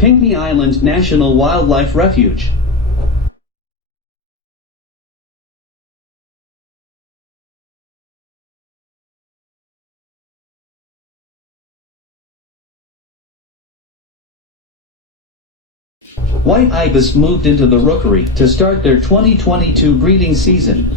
Pinckney Island National Wildlife Refuge. White ibis moved into the rookery to start their 2022 breeding season.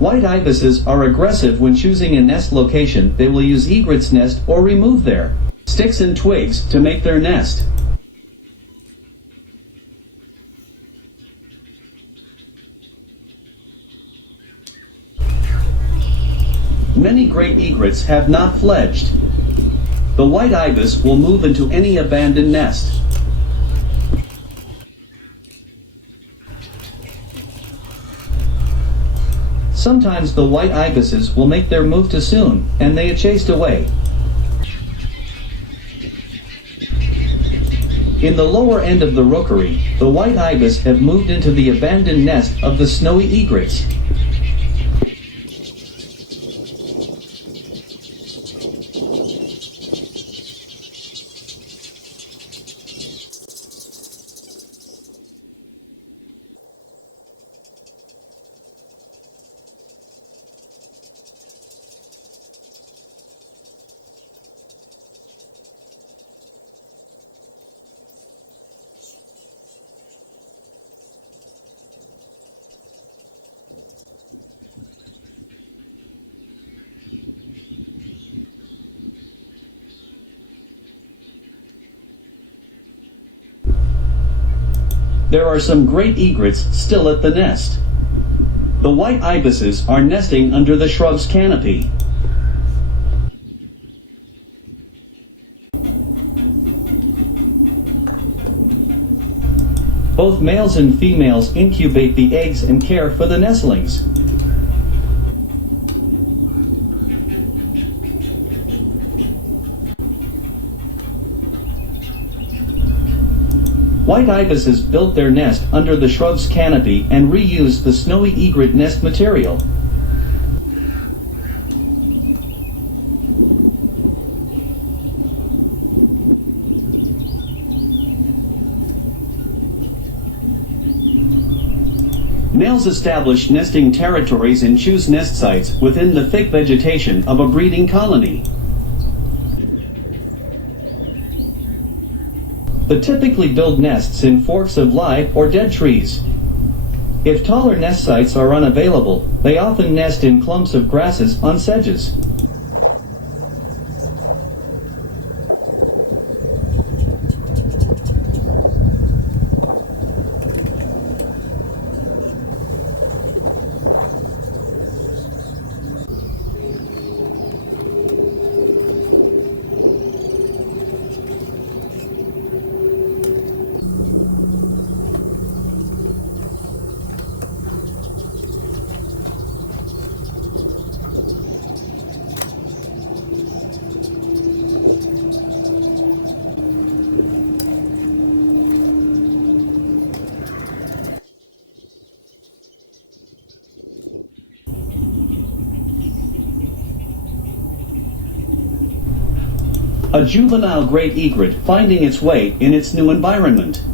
White ibises are aggressive when choosing a nest location. They will use egret's nest or remove their sticks and twigs to make their nest. Many great egrets have not fledged. The white ibis will move into any abandoned nest. Sometimes the white ibises will make their move too soon, and they are chased away. In the lower end of the rookery, the white ibis have moved into the abandoned nest of the snowy egrets. There are some great egrets still at the nest. The white ibises are nesting under the shrub's canopy. Both males and females incubate the eggs and care for the nestlings. White ibises build their nest under the shrub's canopy and reuse the snowy egret nest material. Males establish nesting territories and choose nest sites within the thick vegetation of a breeding colony. They typically build nests in forks of live or dead trees. If taller nest sites are unavailable, they often nest in clumps of grasses on sedges. A juvenile great egret finding its way in its new environment.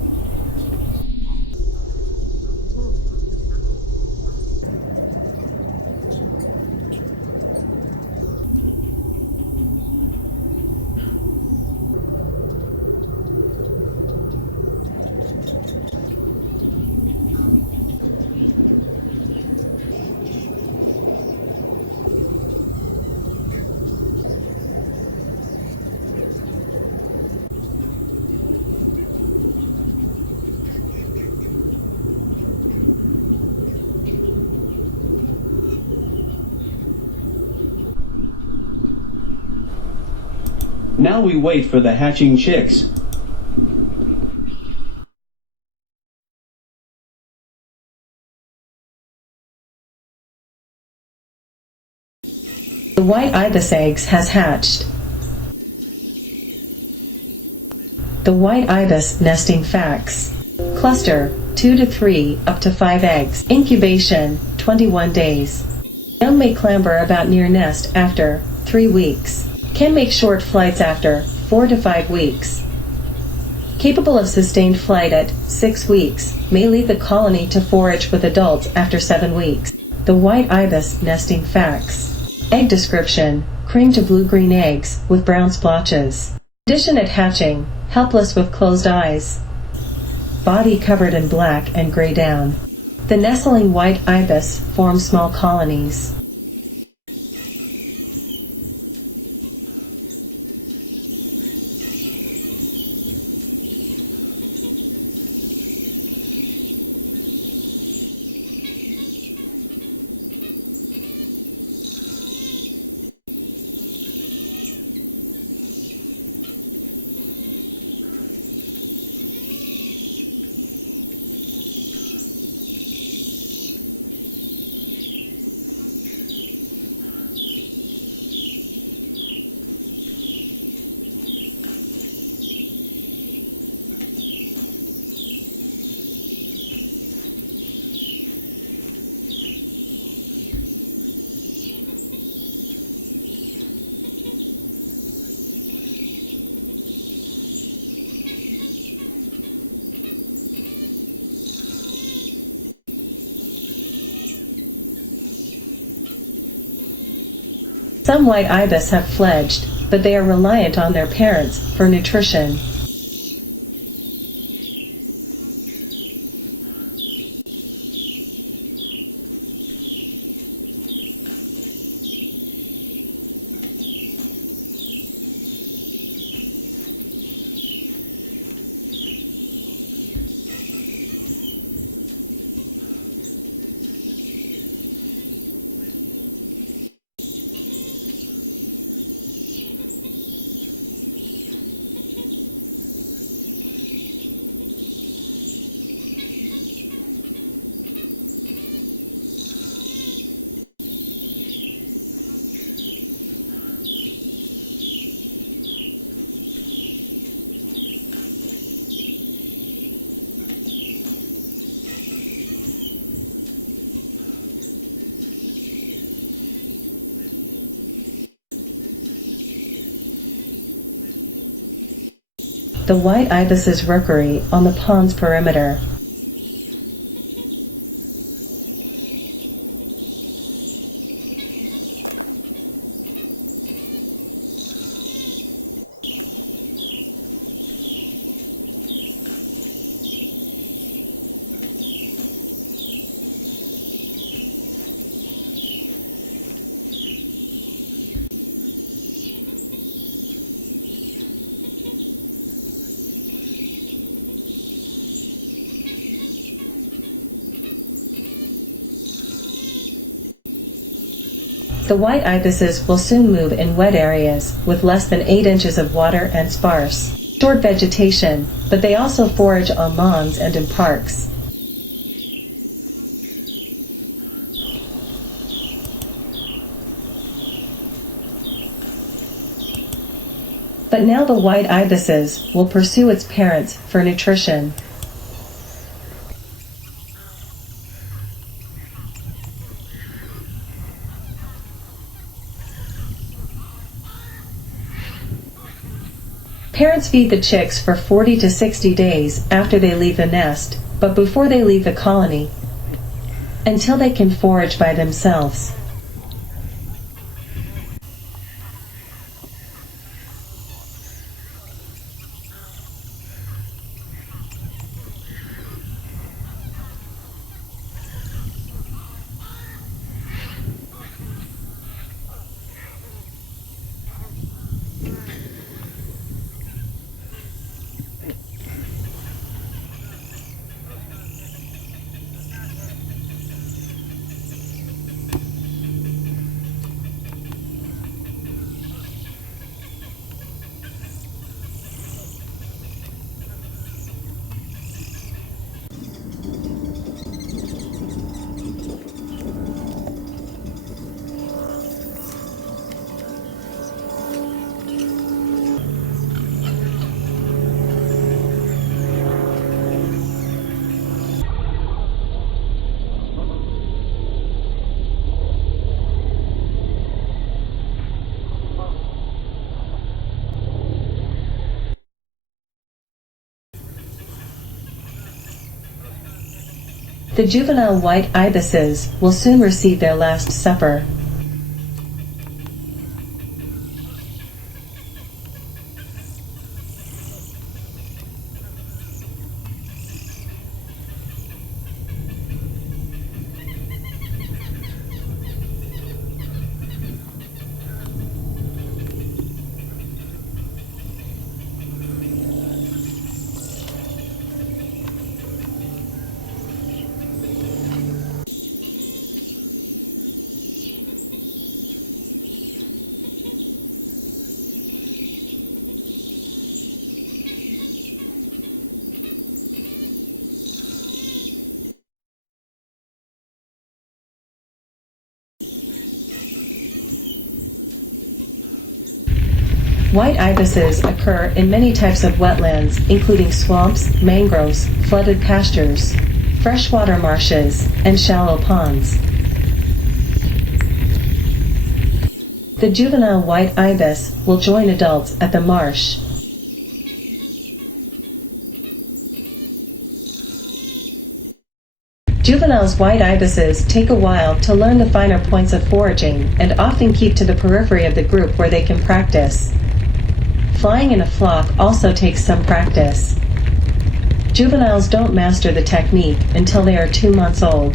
Now we wait for the hatching chicks. The white ibis eggs has hatched. The white ibis nesting facts. Cluster, 2 to 3, up to 5 eggs. Incubation, 21 days. Young may clamber about near nest after 3 weeks. Can make short flights after 4 to 5 weeks. Capable of sustained flight at 6 weeks, may leave the colony to forage with adults after 7 weeks. The white ibis nesting facts. Egg description, cream to blue-green eggs with brown splotches. Condition at hatching, helpless with closed eyes. Body covered in black and gray down. The nestling white ibis form small colonies. Some white ibis have fledged, but they are reliant on their parents for nutrition. The white ibis's rookery on the pond's perimeter. The white ibises will soon move in wet areas with less than 8 inches of water and sparse, short vegetation, but they also forage on lawns and in parks. But now the white ibises will pursue its parents for nutrition. Parents feed the chicks for 40 to 60 days after they leave the nest, but before they leave the colony, until they can forage by themselves. The juvenile white ibises will soon receive their last supper. White ibises occur in many types of wetlands, including swamps, mangroves, flooded pastures, freshwater marshes, and shallow ponds. The juvenile white ibis will join adults at the marsh. Juveniles white ibises take a while to learn the finer points of foraging and often keep to the periphery of the group where they can practice. Flying in a flock also takes some practice. Juveniles don't master the technique until they are 2 months old.